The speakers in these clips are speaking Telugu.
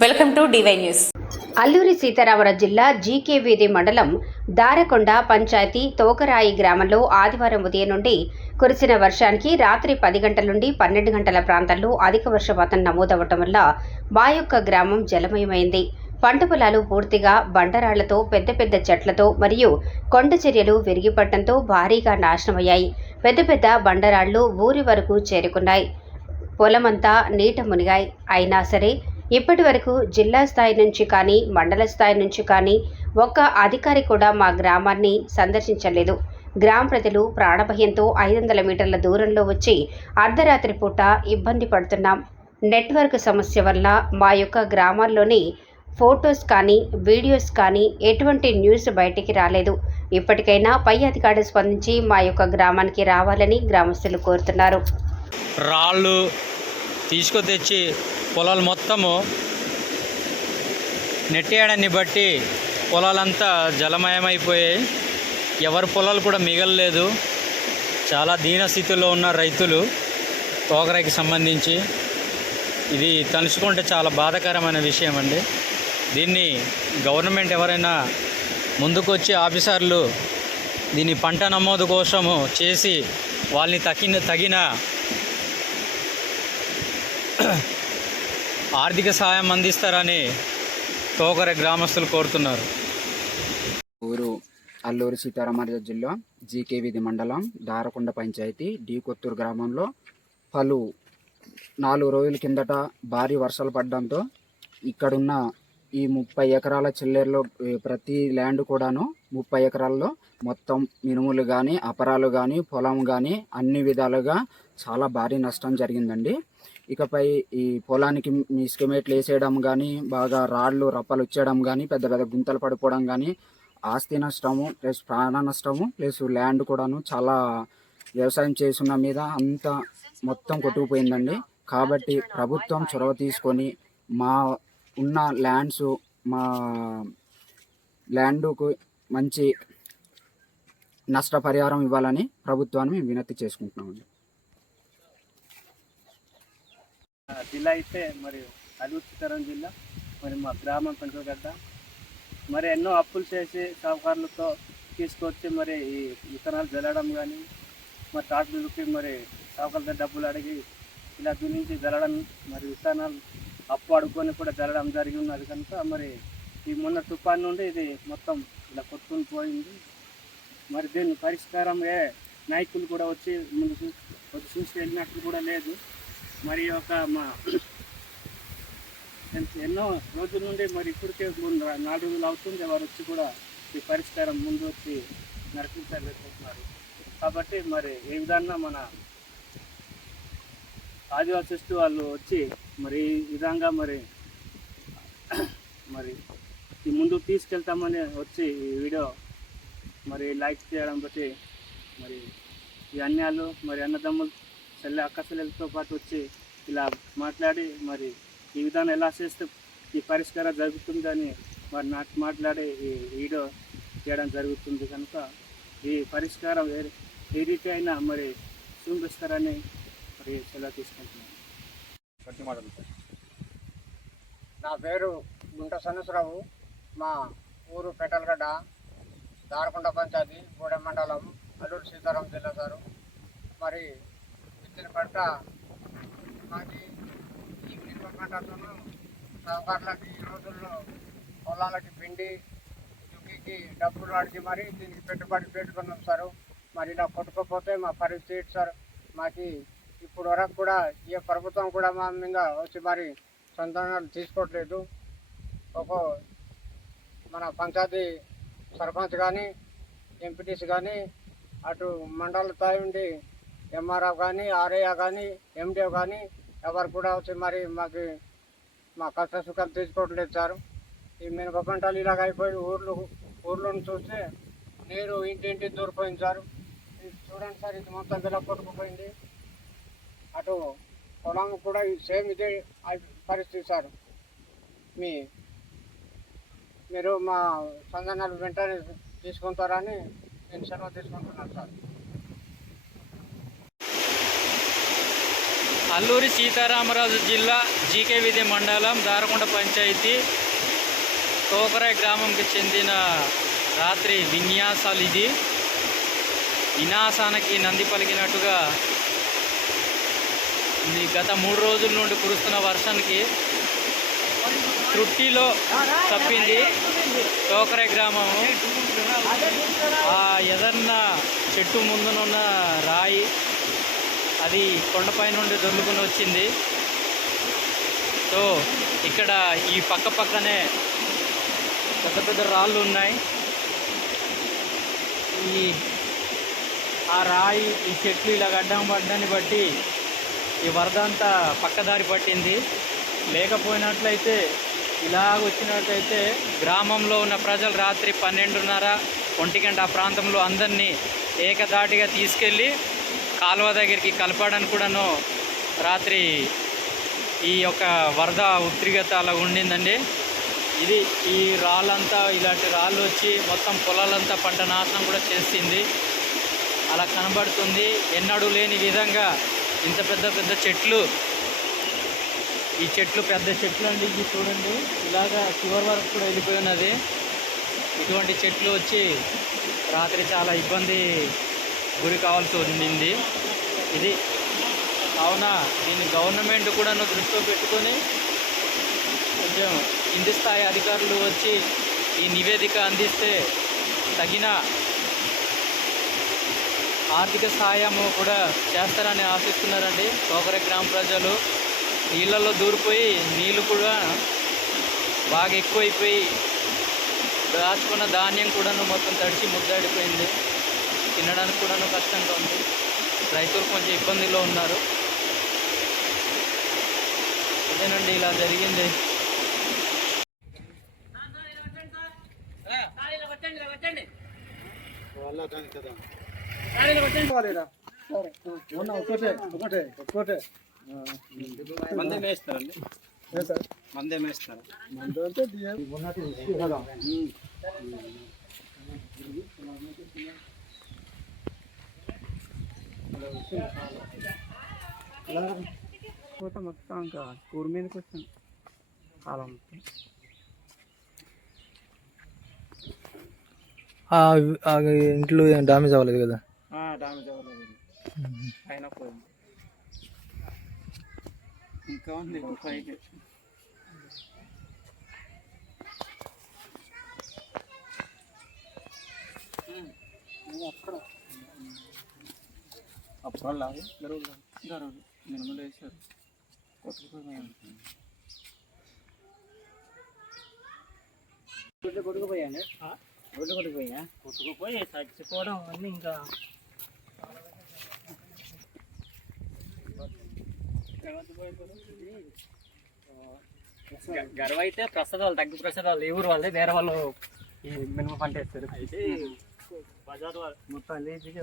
Welcome to DY news. Alluri Sitaramaraju జిల్లా జీకేవీది మండలం దారకొండ పంచాయతీ తోకరాయి గ్రామంలో ఆదివారం ఉదయం నుండి కురిసిన వర్షానికి రాత్రి పది గంటల నుండి పన్నెండు గంటల ప్రాంతాల్లో అధిక వర్షపాతం నమోదవటం వల్ల మా యొక్క గ్రామం జలమయమైంది. పంట పొలాలు పూర్తిగా బండరాళ్ళతో పెద్ద పెద్ద చెట్లతో మరియు కొండ చర్యలు విరిగిపడటంతో భారీగా నాశనమయ్యాయి. పెద్ద పెద్ద బండరాళ్ళు ఊరి వరకు చేరుకున్నాయి. పొలమంతా నీట మునిగాయి. అయినా సరే ఇప్పటి వరకు జిల్లా స్థాయి నుంచి కానీ మండల స్థాయి నుంచి కానీ ఒక్క అధికారి కూడా మా గ్రామాన్ని సందర్శించలేదు. గ్రామ ప్రజలు ప్రాణభయంతో ఐదు వందల మీటర్ల దూరంలో వచ్చి అర్ధరాత్రి పూట ఇబ్బంది పడుతున్నాం. నెట్వర్క్ సమస్య వల్ల మా యొక్క గ్రామాల్లోని ఫొటోస్ కానీ వీడియోస్ కానీ ఎటువంటి న్యూస్ బయటికి రాలేదు. ఇప్పటికైనా పై అధికారులు స్పందించి మా యొక్క గ్రామానికి రావాలని గ్రామస్తులు కోరుతున్నారు. రాళ్ళు తీసుకొచ్చి పొలాలు మొత్తము నెట్టేయడాన్ని బట్టి పొలాలంతా జలమయమైపోయాయి. ఎవరి పొలాలు కూడా మిగలలేదు. చాలా దీన స్థితిలో ఉన్న రైతులు తోగరాకి సంబంధించి. ఇది తలుచుకుంటే చాలా బాధాకరమైన విషయం అండి. దీన్ని గవర్నమెంట్ ఎవరైనా ముందుకొచ్చి ఆఫీసర్లు దీన్ని పంట నమోదు కోసము చేసి వాళ్ళని తగిన తగిన ఆర్థిక సహాయం అందిస్తారని తోకర గ్రామస్తులు కోరుతున్నారు. ఊరు అల్లూరు సీతారామరాజు జిల్లా జీకే వీధి మండలం దారకొండ పంచాయతీ డి కొత్తూరు గ్రామంలో పలు నాలుగు రోజుల కిందట భారీ వర్షాలు పడడంతో ఇక్కడున్న ఈ ముప్పై ఎకరాల చిల్లెర్లో ప్రతి ల్యాండ్ కూడాను ముప్పై ఎకరాల్లో మొత్తం మినుములు కానీ అపరాలు కానీ పొలం కానీ అన్ని విధాలుగా చాలా భారీ నష్టం జరిగిందండి. ఇకపై ఈ పొలానికి ఇసుకమేట్లు వేసేయడం కానీ బాగా రాళ్ళు రప్పలు వచ్చేయడం కానీ పెద్ద పెద్ద గుంతలు పడిపోవడం కానీ ఆస్తి నష్టము ప్లస్ ప్రాణ నష్టము ప్లస్ ల్యాండ్ కూడాను చాలా వ్యవసాయం చేసున్న మీద అంతా మొత్తం కొట్టుకుపోయిందండి. కాబట్టి ప్రభుత్వం చొరవ తీసుకొని మా ఉన్న ల్యాండ్స్ మా ల్యాండ్కు మంచి నష్టపరిహారం ఇవ్వాలని ప్రభుత్వాన్ని మేము వినతి చేసుకుంటున్నామండి. జిల్లా అయితే మరి అల్లూరు జిల్లా మరి మా గ్రామం పెంచగడ్డ మరి ఎన్నో అప్పులు చేసి సహకారులతో తీసుకొచ్చి మరి ఈ విత్తనాలు జల్లడం కానీ మరి టాటర్లకి మరి సహకారులతో డబ్బులు అడిగి ఇలా దున్నించి జల్లడం మరి విత్తనాలు అప్పు అడుక్కొని కూడా జల్లడం జరిగి ఉన్నది కనుక మరి ఈ మొన్న తుఫాన్ నుండి ఇది మొత్తం ఇలా కొట్టుకుని పోయింది. మరి దీని పరిష్కారం ఏ నాయకులు కూడా వచ్చి ముందు వచ్చి చూసి వెళ్ళినట్టు కూడా లేదు. మరి ఒక మా ఎన్నో రోజుల నుండి మరి ఇప్పటికే ముందు నాలుగు రోజులు అవుతుంది వారు వచ్చి కూడా ఈ పరిష్కారం ముందు వచ్చి నడిపించలేకపోతున్నారు కాబట్టి మరి ఏ విధంగా మన ఆదివాసిస్తూ వాళ్ళు వచ్చి మరి ఈ విధంగా మరి మరి ఈ ముందుకు తీసుకెళ్తామని వచ్చి ఈ వీడియో మరి లైక్ చేయడం బట్టి మరి ఈ అన్యాలు మరి అన్నదమ్ములు చెల్లె అక్క చెల్లెలతో పాటు వచ్చి ఇలా మాట్లాడి మరి ఈ విధానం ఎలా చేస్తే ఈ పరిష్కారం జరుగుతుందని మరి నాకు మాట్లాడి ఈ వీడియో చేయడం జరుగుతుంది కనుక ఈ పరిష్కారం ఏ ఏ రీతి అయినా మరి చూపిస్తారని మరి సెలవు తీసుకుంటున్నాను. నా పేరు గుంట సనసరావు. మా ఊరు పెటల్గడ్డ దారకొండ పంచాయతీ గూడెం మండలం అల్లూరు సీతారాం జిల్లా సారు. మరి విత్తిన పంట మాకి ఈ మిరప పంటతోనూ సహకారులకి ఈ రోజుల్లో పొలాలకి పిండి దుక్కికి డబ్బులు అడిగి మరి దీనికి పెట్టుబడి పెట్టుకున్నాం సార్. మరి ఇలా కొట్టుకోపోతే మా పరిస్థితి సార్? మాకి ఇప్పుడు వరకు కూడా ఏ ప్రభుత్వం కూడా మా మీద వచ్చి మరి సంతానాలు తీసుకోవట్లేదు. ఒక మన పంచాయతీ సర్పంచ్ కానీ ఎంపీటీసీ కానీ అటు మండల స్థాయి ఉండి ఎంఆర్ఓ కానీ ఆర్ఏఆ కానీ ఎండిఓ కానీ ఎవరు కూడా వచ్చి మరి మాకు మా కష్ట సుఖాలు తీసుకోవట్లేదు సార్. ఈ మినప పంటలు ఇలాగ అయిపోయి ఊర్లు ఊర్లను చూస్తే నీరు ఇంటింటి దూరిపోయింది సార్. ఇది చూడండి సార్ ఇది మొత్తం ఇలా కొట్టుకుపోయింది. అటు పొలం కూడా సేమ్ ఇదే పరిస్థితి సార్. మీ మీరు మా సందనాలు వెంటనే తీసుకుంటారని నేను సెలవు తీసుకుంటున్నాను సార్. అల్లూరి సీతారామరాజు జిల్లా జీకే విధి మండలం దారకొండ పంచాయతీ తోకరాయ్ గ్రామంకి చెందిన రాత్రి విన్యాసాలు ఇది. వినాశానికి నంది పలికినట్టుగా ఇది గత మూడు రోజుల నుండి కురుస్తున్న వర్షానికి త్రుట్టిలో తప్పింది తోకరాయ్ గ్రామము ఆ ఎదన్న చెట్టు ముందునున్న రాయి అది కొండపై నుండి దొర్లుకుని వచ్చింది. సో ఇక్కడ ఈ పక్క పక్కనే పెద్ద పెద్ద రాళ్ళు ఉన్నాయి. ఈ ఆ రాయి ఈ చెట్లు ఇలా గడ్డం పడ్డాన్ని బట్టి ఈ వరద అంతా పక్కదారి పట్టింది. లేకపోయినట్లయితే ఇలాగ వచ్చినట్లయితే గ్రామంలో ఉన్న ప్రజలు రాత్రి పన్నెండున్నర ఒంటి గంట ఆ ప్రాంతంలో అందరినీ ఏకదాటిగా తీసుకెళ్ళి కాలువ దగ్గరికి కలపడానికి కూడాను రాత్రి ఈ యొక్క వరద ఉద్రిగత అలా ఉండిందండి. ఇది ఈ రాళ్ళంతా ఇలాంటి రాళ్ళు వచ్చి మొత్తం పొలాలంతా పంట నాశనం కూడా చేసింది. అలా కనబడుతుంది. ఎన్నడూ లేని విధంగా ఇంత పెద్ద పెద్ద చెట్లు ఈ చెట్లు పెద్ద చెట్లు అండి ఇది చూడండి. ఇలాగా చివరి వరకు కూడా వెళ్ళిపోయి ఉన్నది. ఇటువంటి చెట్లు వచ్చి రాత్రి చాలా ఇబ్బంది గురి కావాల్సి ఉండింది. ఇది కావున దీన్ని గవర్నమెంట్ కూడా దృష్టిలో పెట్టుకొని కొంచెం కింది స్థాయి అధికారులు వచ్చి ఈ నివేదిక అందిస్తే తగిన ఆర్థిక సహాయము కూడా చేస్తారని ఆశిస్తున్నారండి. తోకర గ్రామ ప్రజలు నీళ్ళల్లో దూరిపోయి నీళ్ళు కూడా బాగా ఎక్కువైపోయి దాచుకున్న ధాన్యం కూడాను మొత్తం తడిచి ముద్దాడిపోయింది. తినడానికి కూడాను కష్టంగా ఉంది. రైతులు కొంచెం ఇబ్బందిలో ఉన్నారు. అదేనండి ఇలా జరిగింది. మందే వేస్తారండి మందే వేస్తారు పోతే మొత్తం ఇంకా ఊరి మీదకి వచ్చాను కాలం ఆ ఇంట్లో ఏం డామేజ్ అవ్వలేదు కదా? డామేజ్ అవ్వలేదు. పైన పోయింది. ఇంకా ఉంది పైకి అప్పుడు లాగా గరువులు గరువులు మినిమల్ వేశారు కొట్టుకుపోయాను గుడ్లు కొట్టుకుపోయాను గుడ్లు కొట్టుకుపోయా కొట్టుకుపోయి చచ్చిపోవడం అన్నీ ఇంకా గర్వ అయితే ప్రసాదాలు తగ్గి ప్రసాదాలు. ఊరు వాళ్ళే వేరే వాళ్ళు ఈ మినిమం పంట వేస్తారు. అయితే బజార్ వాళ్ళు మొత్తం లేజీగా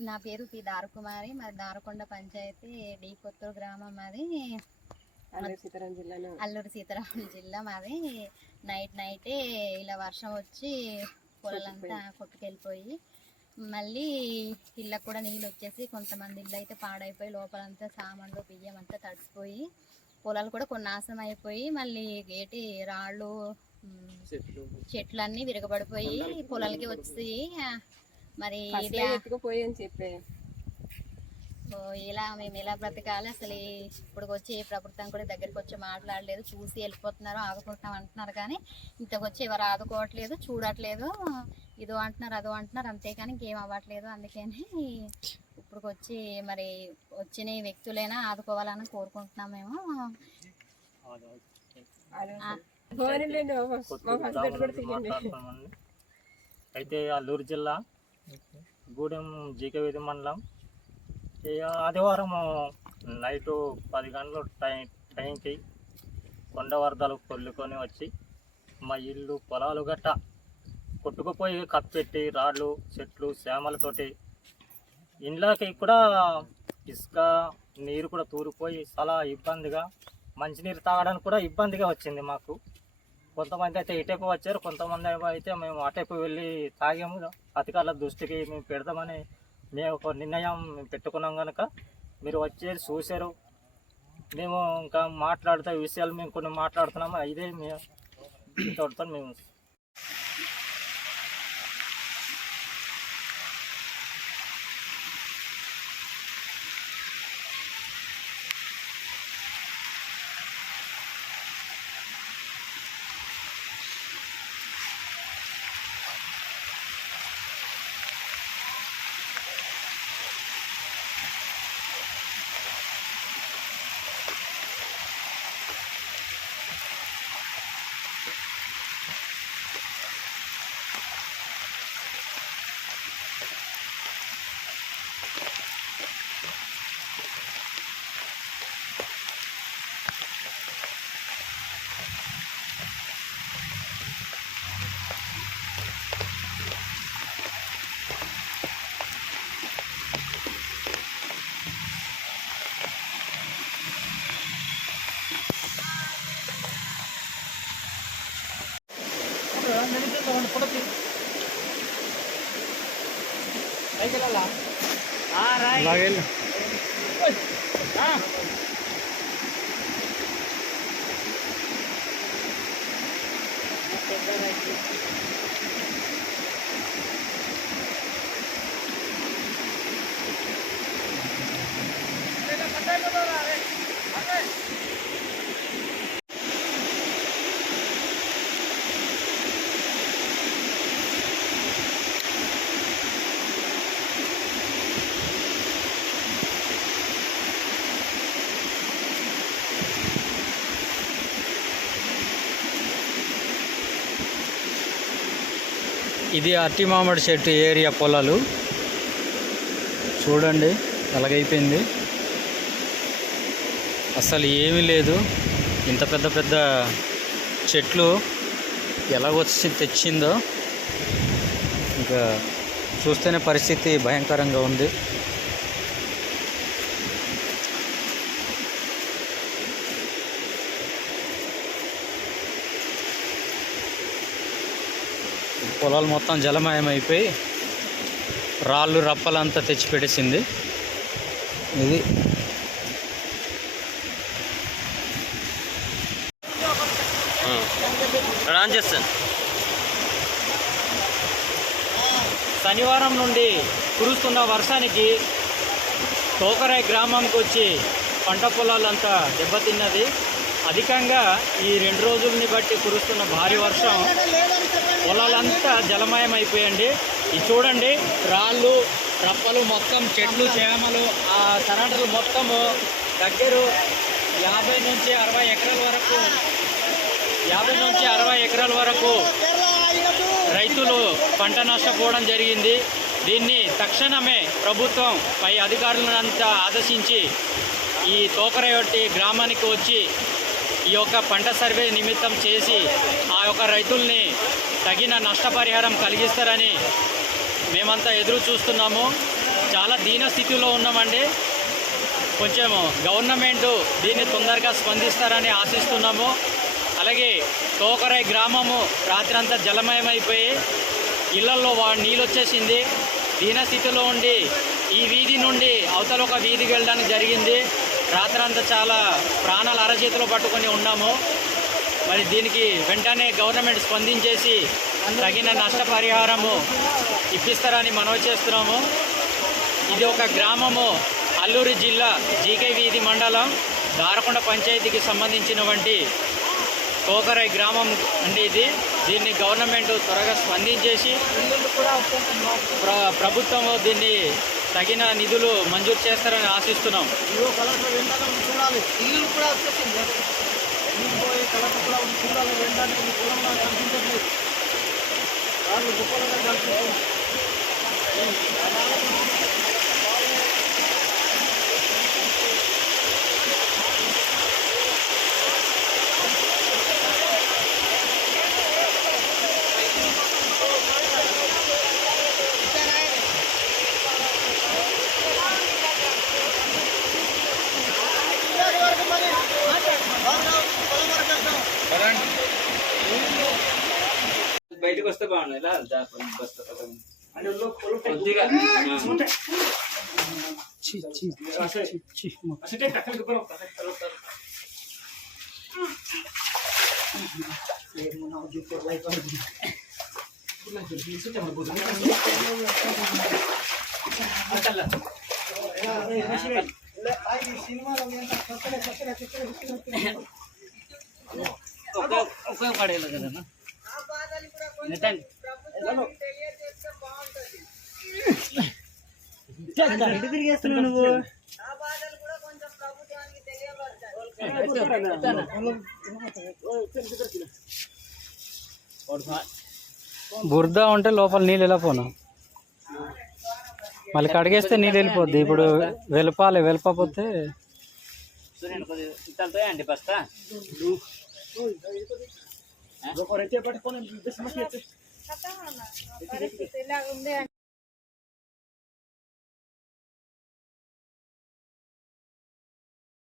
నా పేరు పి దారకుమారి మాది దారకొండ పంచాయతీ డి కొత్తూరు గ్రామం మాది. అల్లూరు సీతారామం జిల్లా మాది. నైట్ నైటే ఇలా వర్షం వచ్చి పొలాలంతా కొట్టుకెళ్ళిపోయి మళ్ళీ ఇళ్ళకు కూడా నీళ్ళు వచ్చేసి కొంతమంది ఇల్లు అయితే పాడైపోయి లోపలంతా సామాన్లు బియ్యం అంతా తడిసిపోయి పొలాలు కూడా కొన్ని నాశనం అయిపోయి మళ్ళీ ఏటి రాళ్ళు చెట్లు. అన్నీ విరగబడిపోయి పొలాలకి వచ్చి మరి ఇది ఎత్తుకుపోయి అని చెప్పే. ఇలా మేము ఎలా బ్రతకాలి? అసలు ఇప్పుడు వచ్చి ఏ ప్రభుత్వం కూడా దగ్గరికి వచ్చి మాట్లాడలేదు. చూసి వెళ్ళిపోతున్నారు ఆదుకుంటున్నాం అంటున్నారు కానీ ఇంతకు వచ్చి ఎవరు ఆదుకోవట్లేదు చూడట్లేదు. ఇదో అంటున్నారు అదో అంటున్నారు అంతేకాని ఇంకేం అవ్వట్లేదు. అందుకని ఇప్పుడు వచ్చి మరి వచ్చిన వ్యక్తులైనా ఆదుకోవాలని కోరుకుంటున్నాం మేము. అయితే అల్లూరు జిల్లా గూడెం జీకే వీధి మండలం. ఇక ఆదివారం నైటు పది గంటల టైం టైంకి కొండ వరదలు కొల్లుకొని వచ్చి మా ఇల్లు పొలాలు గట్ట కొట్టుకుపోయి కప్పెట్టి రాళ్ళు చెట్లు చేమలతోటి ఇండ్లకి కూడా ఇసుక నీరు కూడా తూరిపోయి చాలా ఇబ్బందిగా మంచినీరు తాగడానికి కూడా ఇబ్బందిగా వచ్చింది మాకు. కొంతమంది అయితే ఇటైపు వచ్చారు కొంతమంది అయితే మేము అటైపు వెళ్ళి తాగాము. అధికారుల దృష్టికి మేము పెడదామని మేము ఒక నిర్ణయం మేము పెట్టుకున్నాం కనుక మీరు వచ్చేది చూశారు. మేము ఇంకా మాట్లాడుతూ విషయాలు మేము కొన్ని మాట్లాడుతున్నాము. ఇదే మేము దీంతో మేము అలాగే ఇది అట్టి మామిడి చెట్టు ఏరియా పొలాలు. చూడండి ఎలాగైపోయింది అసలు ఏమీ లేదు. ఇంత పెద్ద పెద్ద చెట్లు ఎలాగొచ్చి తెచ్చిందో. ఇంకా చూస్తేనే పరిస్థితి భయంకరంగా ఉంది. పొలాలు మొత్తం జలమయమైపోయి రాళ్ళు రప్పలంతా తెచ్చిపెట్టేసింది. ఇది. ఆన్ చేస్తాను శనివారం నుండి కురుస్తున్న వర్షానికి తోకరాయ్ గ్రామంకి వచ్చి పంట పొలాలంతా దెబ్బతిన్నది. అధికంగా ఈ రెండు రోజుల్ని బట్టి కురుస్తున్న భారీ వర్షం పొలాలంతా జలమయం అయిపోయండి ఇది చూడండి రాళ్ళు రప్పలు మొత్తం చెట్లు చేమలు ఆ తరంటలు మొత్తము దగ్గర యాభై నుంచి అరవై ఎకరాల వరకు యాభై నుంచి అరవై ఎకరాల వరకు రైతులు పంట నష్టపోవడం జరిగింది. దీన్ని తక్షణమే ప్రభుత్వం పై అధికారులంతా ఆదేశించి ఈ తోకరయొట్టి గ్రామానికి వచ్చి ఈ యొక్క పంట సర్వే నిమిత్తం చేసి ఆ యొక్క రైతుల్ని తగిన నష్టపరిహారం కలిగిస్తారని మేమంతా ఎదురు చూస్తున్నాము. చాలా దీన స్థితిలో ఉన్నామండి. కొంచెం గవర్నమెంట్ దీన్ని తొందరగా స్పందిస్తారని ఆశిస్తున్నాము. అలాగే తోకరై గ్రామము రాత్రంతా జలమయమైపోయి ఇళ్ళలో వా నీళ్ళు వచ్చేసింది దీనస్థితిలో ఉండి ఈ వీధి నుండి అవతల ఒక వీధికి వెళ్ళడానికి జరిగింది. రాత్రంతా చాలా ప్రాణాలు అరచేతిలో పట్టుకొని ఉన్నాము. మరి దీనికి వెంటనే గవర్నమెంట్ స్పందించేసి తగిన నష్టపరిహారము ఇప్పిస్తారని మనవి చేస్తున్నాము. ఇది ఒక గ్రామము అల్లూరి జిల్లా జీకే వీధి మండలం దారకొండ పంచాయతీకి సంబంధించినటువంటి కోకరై గ్రామం అండి ఇది. దీన్ని గవర్నమెంట్ త్వరగా స్పందించేసి ప్ర ప్రభుత్వం దీన్ని తగిన నిధులు మంజూరు చేస్తారని ఆశిస్తున్నాం. బయటకు पहिला जा पण बस आणि लोक छी छी असे छी असे ते टाकल के बरोबर टाकल तर लेमन ऑफ दी पर लाइक ऑन पुन्हा जल्दी से त्यावर बोलू चला अरे अरे आई सिनेमा लोग सत्तर सत्तर सत्तर ओके ओके पडेल ना नेतान తిరిగేస్తున్నావు నువ్వు బురద ఉంటే లోపల నీళ్ళు ఎలా పోను మళ్ళీ కడిగేస్తే నీళ్ళు వెళ్ళిపోద్ది ఇప్పుడు వెలపాలి వెలపపోతే సూర్యుని కొద్దిగా ఇతలతో అండి బస్తా